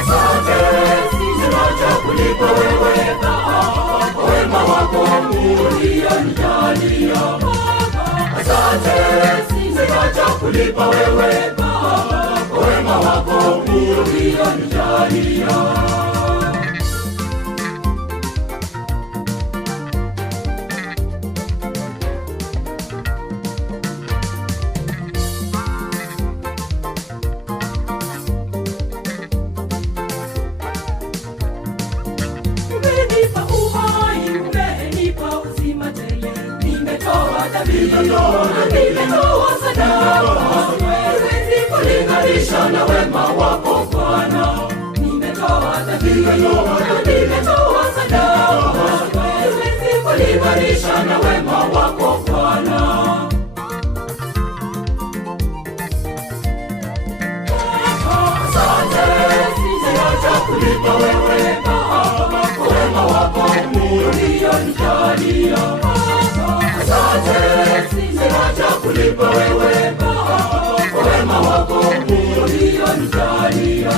Asante, sina cha kulipa wewe Baba kwa wema wako ulionijalia. Asante, sina cha kulipa wewe Baba kwa wema wako ulionijalia. Umenipa uhai, umenipa uzima tele. Nimetoa dhabihu, nimetoa sadaka, siwezi kulinganisha na wema wako Bwana. Nimetoa dhabihu, nimetoa sadaka, siwezi kulinganisha na wema wako Bwana. Asante, sina cha kulipa wewe Baba kwa wema wako ulionijalia. Asante, sina cha kulipa wewe Baba kwa wema wako ulionijalia.